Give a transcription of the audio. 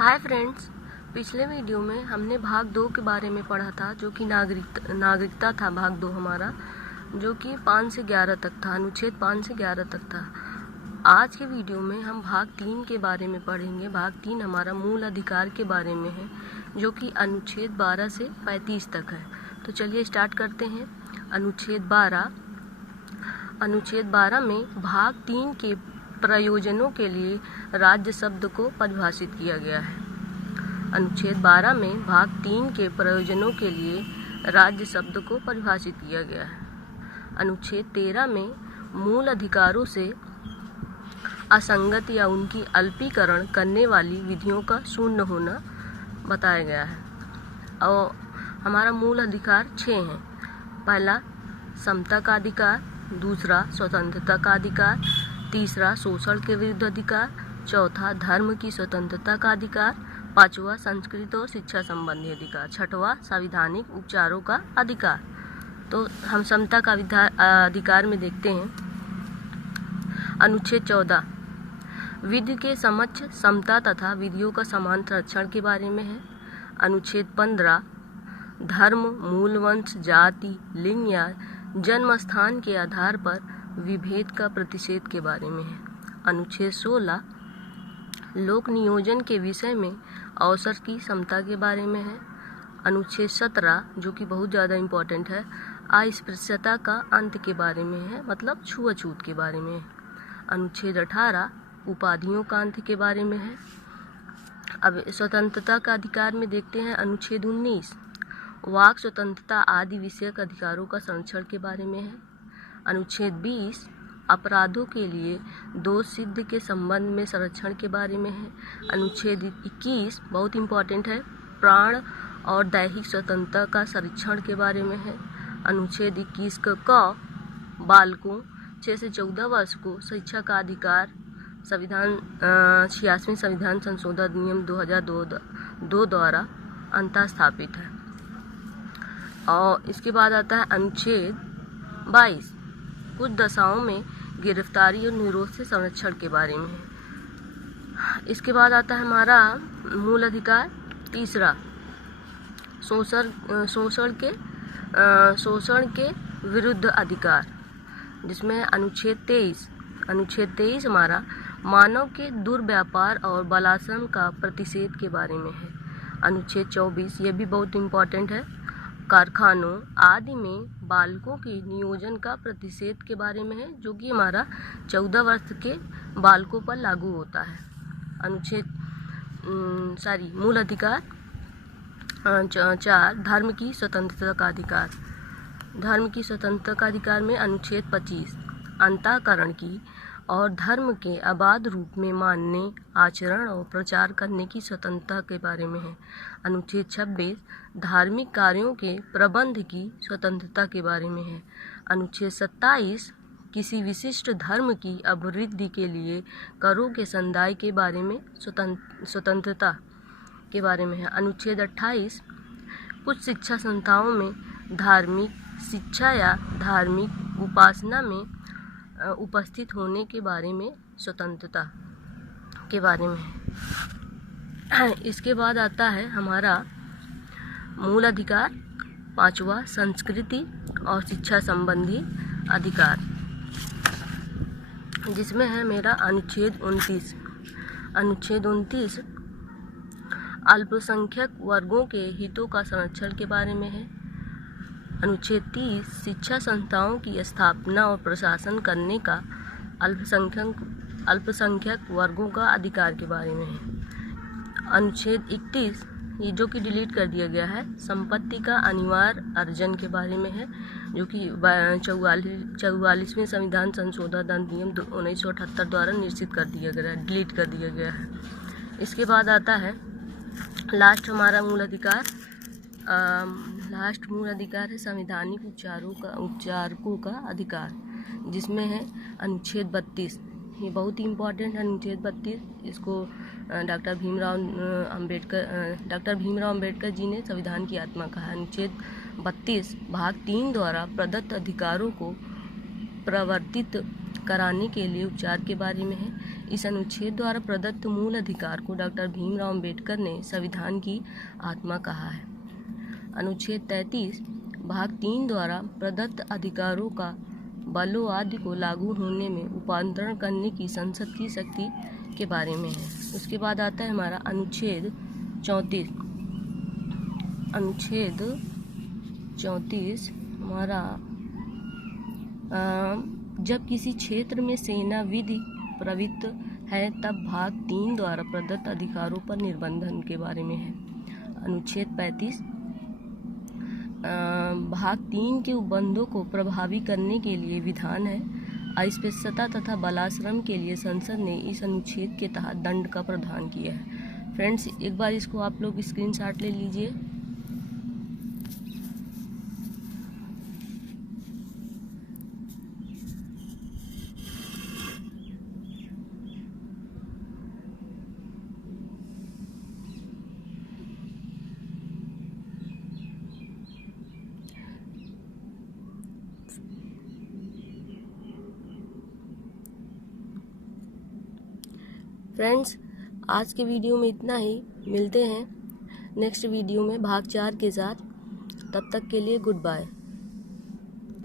Hi friends, पिछले video में हमने भाग 2 के बारे में पढ़ा था, जो कि नागरिकता था। भाग 2 हमारा जो कि 5 से 11 तक था, अनुच्छेद 5 से 11 तक था। आज के वीडियो में हम भाग 3 के बारे में पढ़ेंगे। भाग 3 हमारा मूल अधिकार के बारे में है, जो कि अनुच्छेद 12 से 35 तक है। तो चलिए स्टार्ट करते हैं। अनुच्छेद 12 में भाग 3 के प्रयोजनों के लिए राज्य शब्द को परिभाषित किया गया है। अनुच्छेद 12 में भाग 3 के प्रयोजनों के लिए राज्य शब्द को परिभाषित किया गया है। अनुच्छेद 13 में मूल अधिकारों से असंगत या उनकी अल्पीकरण करने वाली विधियों का शून्य होना बताया गया है। और हमारा मूल अधिकार 6 हैं। पहला समता का अधिकार, दूसरा स्वतंत्रता का अधिकार, तीसरा शोषण के विरुद्ध अधिकार, चौथा धर्म की स्वतंत्रता का अधिकार, पांचवा संस्कृति और शिक्षा संबंधी अधिकार, छठवां संवैधानिक उपचारों का अधिकार। तो हम समता का अधिकार में देखते हैं। अनुच्छेद 14 विधि के समक्ष समता तथा विधियों का समान संरक्षण के बारे में है। अनुच्छेद 15 धर्म, मूल वंश, जाति, लिंग या जन्म स्थान के आधार पर विभेद का प्रतिषेध के बारे में है। अनुच्छेद 16 लोक नियोजन के विषय में अवसर की समता के बारे में है। अनुच्छेद 17 जो कि बहुत ज़्यादा इम्पोर्टेंट है, अस्पृश्यता का अंत के बारे में है, मतलब छुआछूत के बारे में है। अनुच्छेद 18 उपाधियों का अंत के बारे में है। अब स्वतंत्रता का अधिकार में देखते हैं। अनुच्छेद 19 वाक स्वतंत्रता आदि विषयक अधिकारों का संरक्षण के बारे में है। अनुच्छेद 20 अपराधों के लिए दोष सिद्ध के संबंध में संरक्षण के बारे में है। अनुच्छेद 21 बहुत इम्पोर्टेंट है, प्राण और दैहिक स्वतंत्रता का संरक्षण के बारे में है। अनुच्छेद 21 का बालकों 6 से 14 वर्ष को शिक्षा का अधिकार संविधान 86वें संविधान संशोधन अधिनियम 2002 द्वारा अंतः स्थापित है। और इसके बाद आता है अनुच्छेद 22 कुछ दशाओं में गिरफ्तारी और निरोध से संरक्षण के बारे में है। इसके बाद आता है हमारा मूल अधिकार तीसरा शोषण के विरुद्ध अधिकार, जिसमें अनुच्छेद 23 हमारा मानव के दुर्व्यापार और बलात्कार का प्रतिषेध के बारे में है। अनुच्छेद 24 ये भी बहुत इम्पोर्टेंट है, कारखानों आदि में बालकों के नियोजन का प्रतिषेध के बारे में है, जो कि हमारा 14 वर्ष के बालकों पर लागू होता है। मूल अधिकार 4 धर्म की स्वतंत्रता का अधिकार। धर्म की स्वतंत्रता का अधिकार में अनुच्छेद 25 अंतःकरण की और धर्म के अबाध रूप में मानने, आचरण और प्रचार करने की स्वतंत्रता के बारे में है। अनुच्छेद 26 धार्मिक कार्यों के प्रबंध की स्वतंत्रता के बारे में है। अनुच्छेद 27 किसी विशिष्ट धर्म की अभिवृद्धि के लिए करों के संदाय के बारे में स्वतंत्रता के बारे में है। अनुच्छेद 28 कुछ शिक्षा संस्थाओं में धार्मिक शिक्षा या धार्मिक उपासना में उपस्थित होने के बारे में स्वतंत्रता के बारे में है। इसके बाद आता है हमारा मूल अधिकार 5वां संस्कृति और शिक्षा संबंधी अधिकार, जिसमें है मेरा अनुच्छेद 29। अनुच्छेद 29 अल्पसंख्यक वर्गों के हितों का संरक्षण के बारे में है। अनुच्छेद 30 शिक्षा संस्थाओं की स्थापना और प्रशासन करने का अल्पसंख्यक वर्गों का अधिकार के बारे में है। अनुच्छेद 31 ये जो कि डिलीट कर दिया गया है, संपत्ति का अनिवार्य अर्जन के बारे में है, जो कि 44वें संविधान संशोधन अधिनियम 1978 द्वारा निश्चित कर दिया गया है, डिलीट कर दिया गया है। इसके बाद आता है लास्ट हमारा मूल अधिकार है संवैधानिक उपचारकों का अधिकार, जिसमें है अनुच्छेद 32। ये बहुत ही इम्पोर्टेंट है अनुच्छेद 32। इसको डॉक्टर भीमराव अंबेडकर जी ने संविधान की आत्मा कहा है। अनुच्छेद 32 भाग 3 द्वारा प्रदत्त अधिकारों को प्रवर्तित कराने के लिए उपचार के बारे में है। इस अनुच्छेद द्वारा प्रदत्त मूल अधिकार को डॉक्टर भीमराव अम्बेडकर ने संविधान की आत्मा कहा है। अनुच्छेद 33 भाग 3 द्वारा प्रदत्त अधिकारों का बलों आदि को लागू होने में रूपांतरण करने की संसद की शक्ति के बारे में है। उसके बाद आता है हमारा अनुच्छेद 34। अनुच्छेद 34 हमारा जब किसी क्षेत्र में सेना विधि प्रवृत्त है तब भाग 3 द्वारा प्रदत्त अधिकारों पर निर्बंधन के बारे में है। अनुच्छेद 35 भाग 3 के उपबंधों को प्रभावी करने के लिए विधान है। अस्पृश्यता तथा बालाश्रम के लिए संसद ने इस अनुच्छेद के तहत दंड का प्रावधान किया है। फ्रेंड्स, एक बार इसको आप लोग स्क्रीनशॉट ले लीजिए। फ्रेंड्स, आज के वीडियो में इतना ही। मिलते हैं नेक्स्ट वीडियो में भाग 4 के साथ। तब तक के लिए गुड बाय।